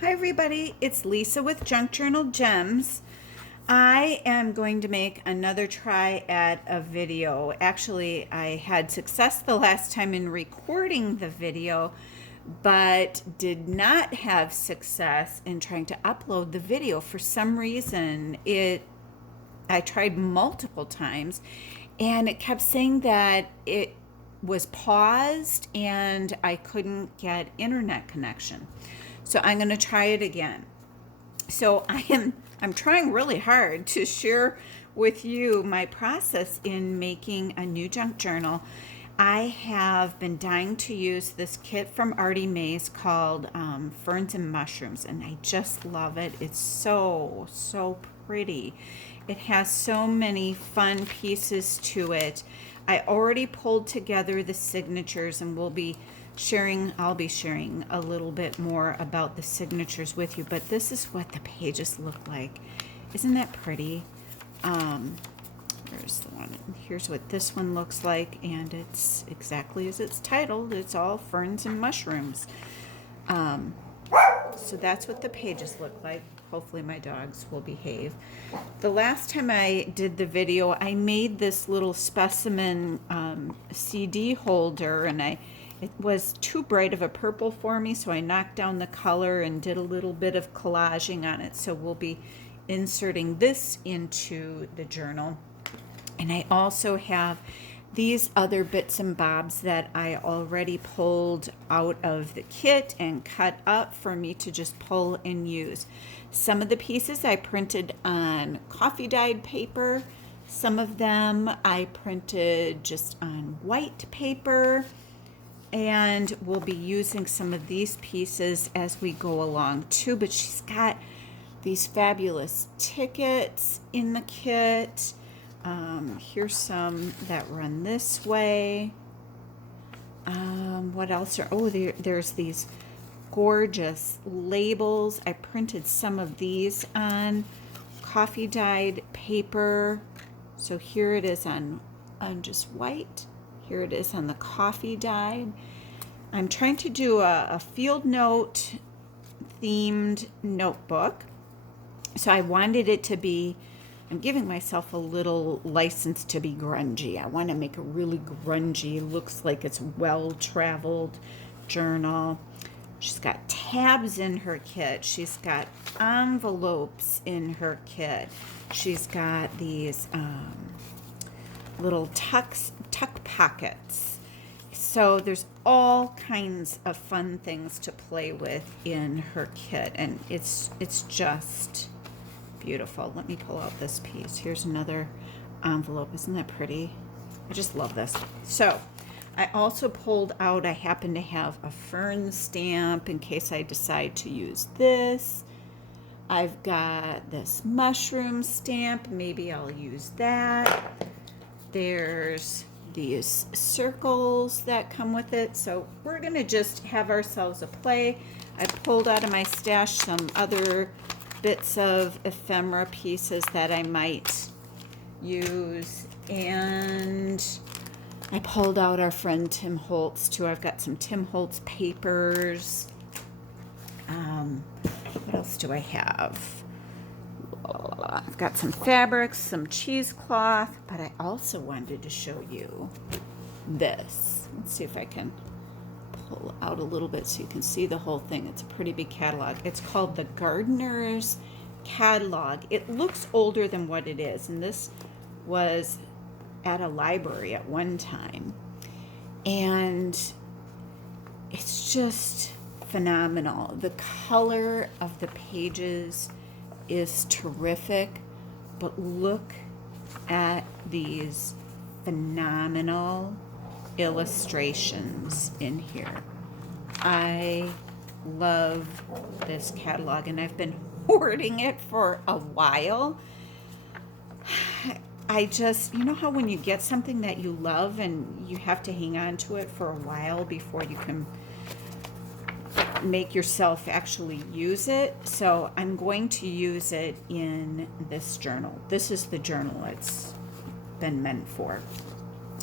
Hi everybody, it's Lisa with Junk Journal Gems. I am going to make another try at a video. Actually, I had success the last time in recording the video, but did not have success in trying to upload the video. For some reason, I tried multiple times and it kept saying that it was paused and I couldn't get internet connection. So I'm going to try it again. So I'm trying really hard to share with you my process in making a new junk journal. I have been dying to use this kit from Artymaze called Ferns and Mushrooms, and I just love it. It's so pretty. It has so many fun pieces to it. I already pulled together the signatures, and I'll be sharing a little bit more about the signatures with you, but this is what the pages look like. Isn't that pretty? Here's the one. Here's what this one looks like, and it's exactly as it's titled. It's all ferns and mushrooms. So that's what the pages look like. Hopefully my dogs will behave. The last time I did the video, I made this little specimen CD holder, and it was too bright of a purple for me, so I knocked down the color and did a little bit of collaging on it. So we'll be inserting this into the journal. And I also have these other bits and bobs that I already pulled out of the kit and cut up for me to just pull and use. Some of the pieces I printed on coffee dyed paper. Some of them I printed just on white paper. And we'll be using some of these pieces as we go along too. But she's got these fabulous tickets in the kit. Here's some that run this way. What else are, there's these gorgeous labels. I printed some of these on coffee dyed paper. So here it is on just white. Here it is on the coffee dyed. I'm trying to do a field note themed notebook. So I wanted it to be, I'm giving myself a little license to be grungy. I want to make a really grungy, looks like it's well-traveled journal. She's got tabs in her kit. She's got envelopes in her kit. She's got these little tuck pockets. So there's all kinds of fun things to play with in her kit, and it's just beautiful. Let me pull out this piece. Here's another envelope. Isn't that pretty? I just love this. So I also pulled out, I happen to have a fern stamp in case I decide to use this. I've got this mushroom stamp. Maybe I'll use that. There's these circles that come with it. So we're going to just have ourselves a play. I pulled out of my stash some other bits of ephemera pieces that I might use. And I pulled out our friend Tim Holtz too. I've got some Tim Holtz papers. What else do I have? I've got some fabrics, some cheesecloth, but I also wanted to show you this. Let's see if I can pull out a little bit so you can see the whole thing. It's a pretty big catalog. It's called the Gardener's Catalog. It looks older than what it is, and this was at a library at one time. And it's just phenomenal. The color of the pages is terrific, but look at these phenomenal illustrations in here. I love this catalog, and I've been hoarding it for a while. I just, you know how when you get something that you love and you have to hang on to it for a while before you can make yourself actually use it? So I'm going to use it in this journal. This is the journal it's been meant for.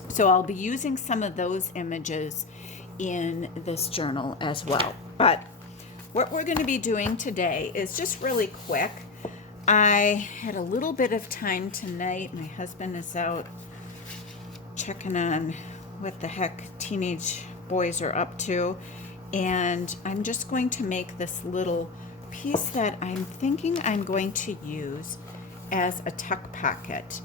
So I'll be using some of those images in this journal as well. But what we're going to be doing today is just really quick. I had a little bit of time tonight. My husband is out checking on what the heck teenage boys are up to. And I'm just going to make this little piece that I'm thinking I'm going to use as a tuck pocket.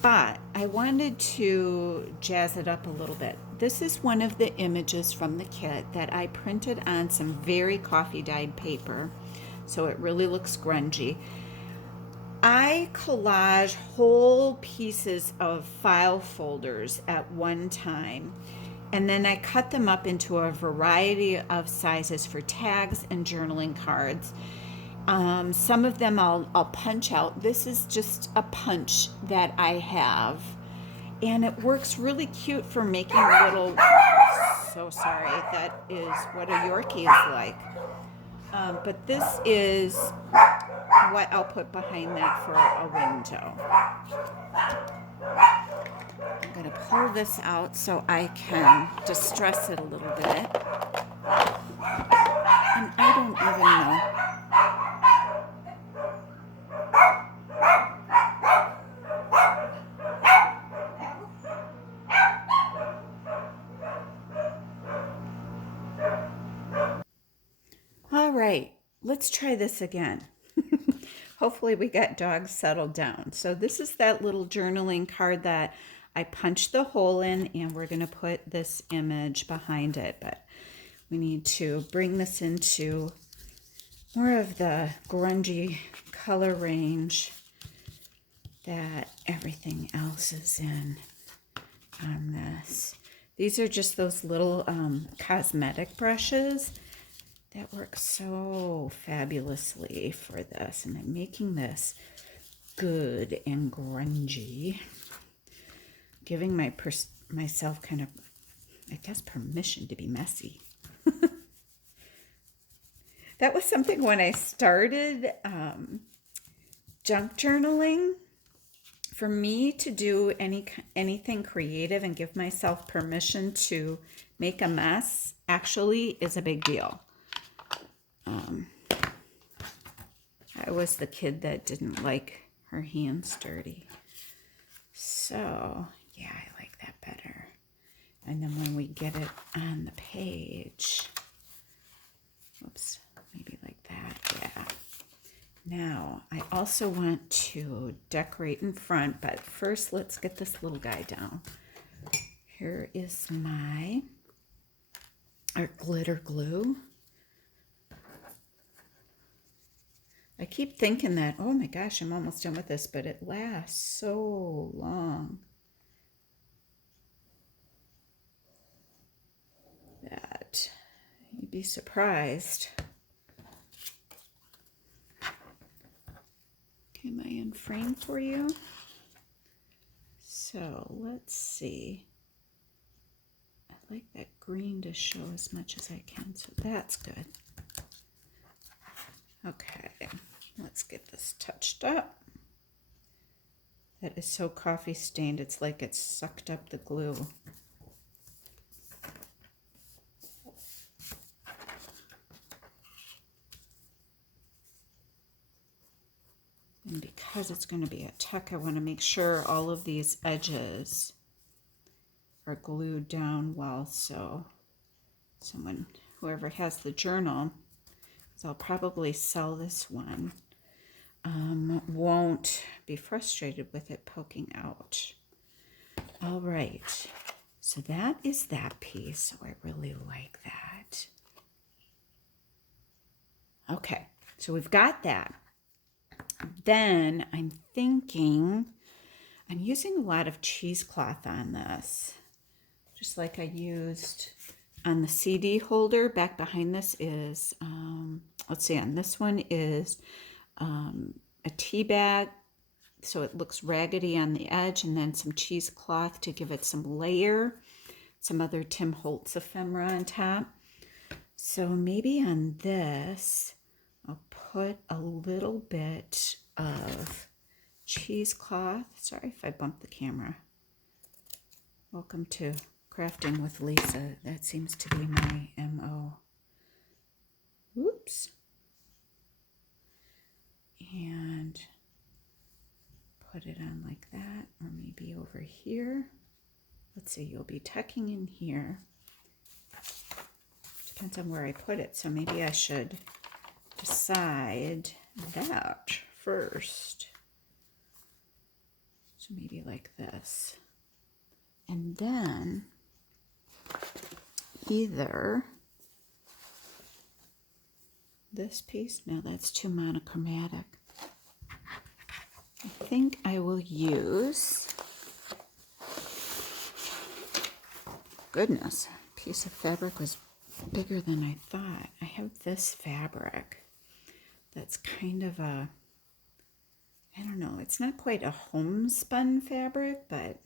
But I wanted to jazz it up a little bit. This is one of the images from the kit that I printed on some very coffee-dyed paper, so it really looks grungy. I collage whole pieces of file folders at one time, and then I cut them up into a variety of sizes for tags and journaling cards. Some of them I'll punch out. This is just a punch that I have, and it works really cute for making little, so sorry, that is what a Yorkie is like. But this is what I'll put behind that for a window. I'm going to pull this out so I can distress it a little bit. And I don't even know. All right, let's try this again. Hopefully we got dogs settled down. So this is that little journaling card that I punched the hole in, and we're going to put this image behind it. But we need to bring this into more of the grungy color range that everything else is in on this. These are just those little cosmetic brushes that work so fabulously for this, and I'm making this good and grungy, giving myself kind of, I guess, permission to be messy. That was something when I started junk journaling. For me to do anything creative and give myself permission to make a mess actually is a big deal. I was the kid that didn't like her hands dirty. So, yeah, I like that better. And then when we get it on the page, whoops, maybe like that, yeah. Now, I also want to decorate in front, but first let's get this little guy down. Here is our glitter glue. I keep thinking that, oh my gosh, I'm almost done with this, but it lasts so long that you'd be surprised. Okay, am I in frame for you? So let's see. I like that green to show as much as I can, so that's good. Okay, let's get this touched up. That is so coffee stained, it's like it's sucked up the glue. And because it's going to be a tuck, I want to make sure all of these edges are glued down well, so whoever has the journal, so I'll probably sell this one, won't be frustrated with it poking out. All right, so that is that piece. So I really like that. Okay, so we've got that. Then I'm thinking, I'm using a lot of cheesecloth on this, just like I used on the CD holder. Back behind this is, let's see, on this one is a tea bag, so it looks raggedy on the edge, and then some cheesecloth to give it some layer, some other Tim Holtz ephemera on top. So maybe on this, I'll put a little bit of cheesecloth. Sorry if I bumped the camera. Welcome to Crafting with Lisa. That seems to be my MO. Oops. And put it on like that, or maybe over here. Let's see, you'll be tucking in here. Depends on where I put it, so maybe I should decide that first. So maybe like this. And then either this piece, no, that's too monochromatic. I think I will use, goodness, a piece of fabric was bigger than I thought. I have this fabric that's kind of a, I don't know, it's not quite a homespun fabric, but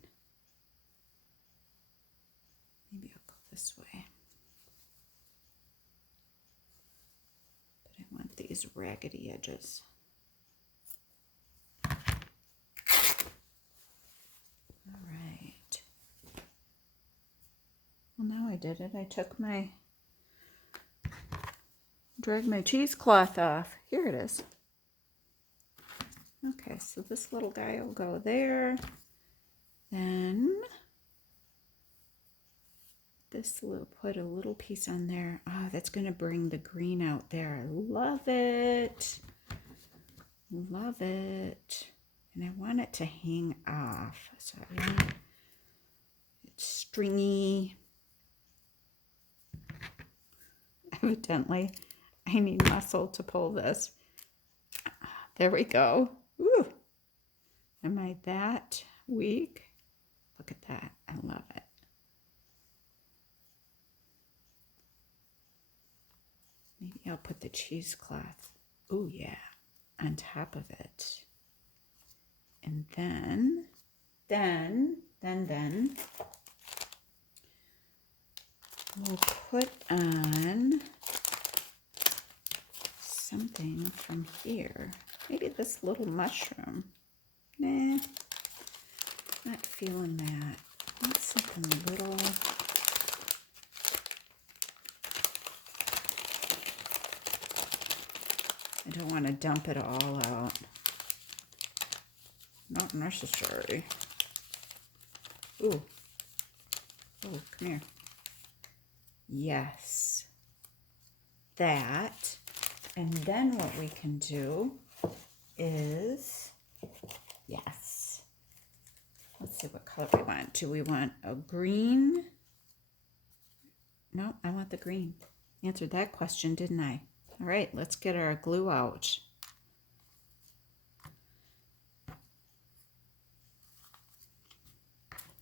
maybe I'll go this way. But I want these raggedy edges. All right. Well, now I did it. I took my, dragged my cheesecloth off. Here it is. Okay, so this little guy will go there. Then this will put a little piece on there. Oh, that's going to bring the green out there. I love it. Love it. And I want it to hang off. So I want it's stringy. Evidently, I need muscle to pull this. There we go. Woo. Am I that weak? Look at that. I love it. Maybe I'll put the cheesecloth, oh yeah, on top of it. And then we'll put on something from here. Maybe this little mushroom. Nah, not feeling that. Want something little. I don't want to dump it all out. Not necessary. Ooh. Oh, come here. Yes. That. And then what we can do is, yes. Let's see what color we want. Do we want a green? No, I want the green. Answered that question, didn't I? All right, let's get our glue out.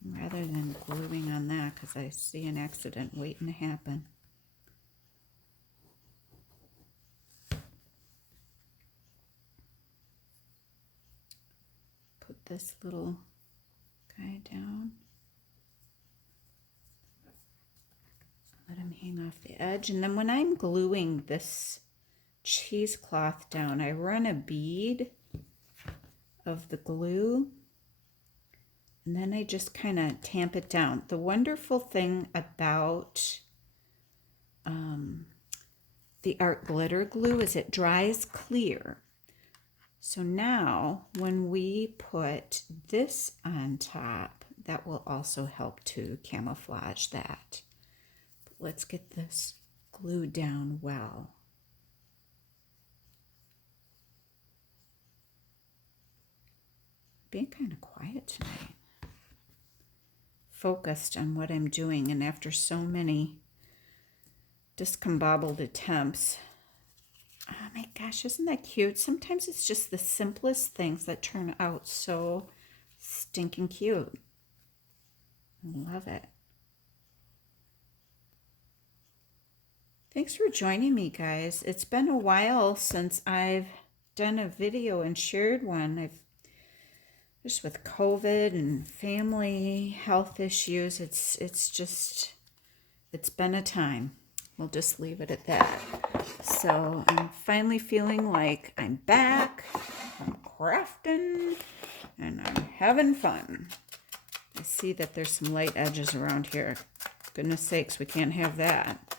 Rather than gluing on that, because I see an accident waiting to happen. Put this little guy down. Let him hang off the edge. And then when I'm gluing this cheesecloth down, I run a bead of the glue. And then I just kind of tamp it down. The wonderful thing about the art glitter glue is it dries clear. So now when we put this on top, that will also help to camouflage that. But let's get this glued down well. Being kind of quiet tonight. Focused on what I'm doing, and after so many discombobbled attempts, oh my gosh, isn't that cute? Sometimes it's just the simplest things that turn out so stinking cute. I love it. Thanks for joining me, guys. It's been a while since I've done a video and shared one. Just with COVID and family health issues, it's been a time. We'll just leave it at that. So I'm finally feeling like I'm back, I'm crafting, and I'm having fun. I see that there's some light edges around here. Goodness sakes, we can't have that.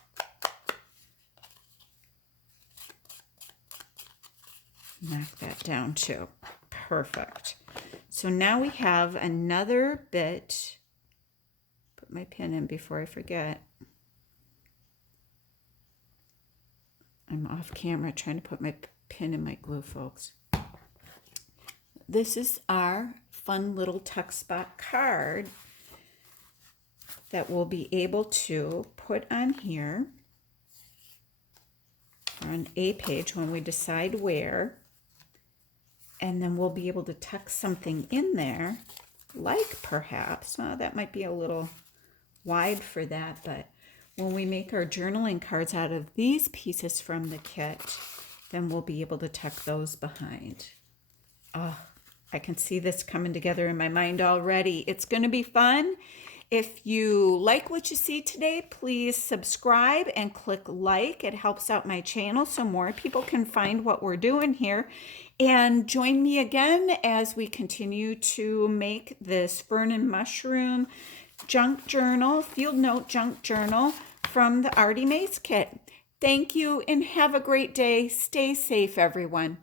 knock that down too. Perfect. So now we have another bit. Put my pin in before I forget. I'm off camera trying to put my pin in my glue, folks. This is our fun little tuck spot card that we'll be able to put on here on a page when we decide where. And then we'll be able to tuck something in there, like perhaps, that might be a little wide for that, but when we make our journaling cards out of these pieces from the kit, then we'll be able to tuck those behind. Oh, I can see this coming together in my mind already. It's going to be fun. If you like what you see today, please subscribe and click like. It helps out my channel so more people can find what we're doing here. And join me again as we continue to make this Fern and Mushroom junk journal, field note junk journal from the Artymaze kit. Thank you and have a great day. Stay safe, everyone.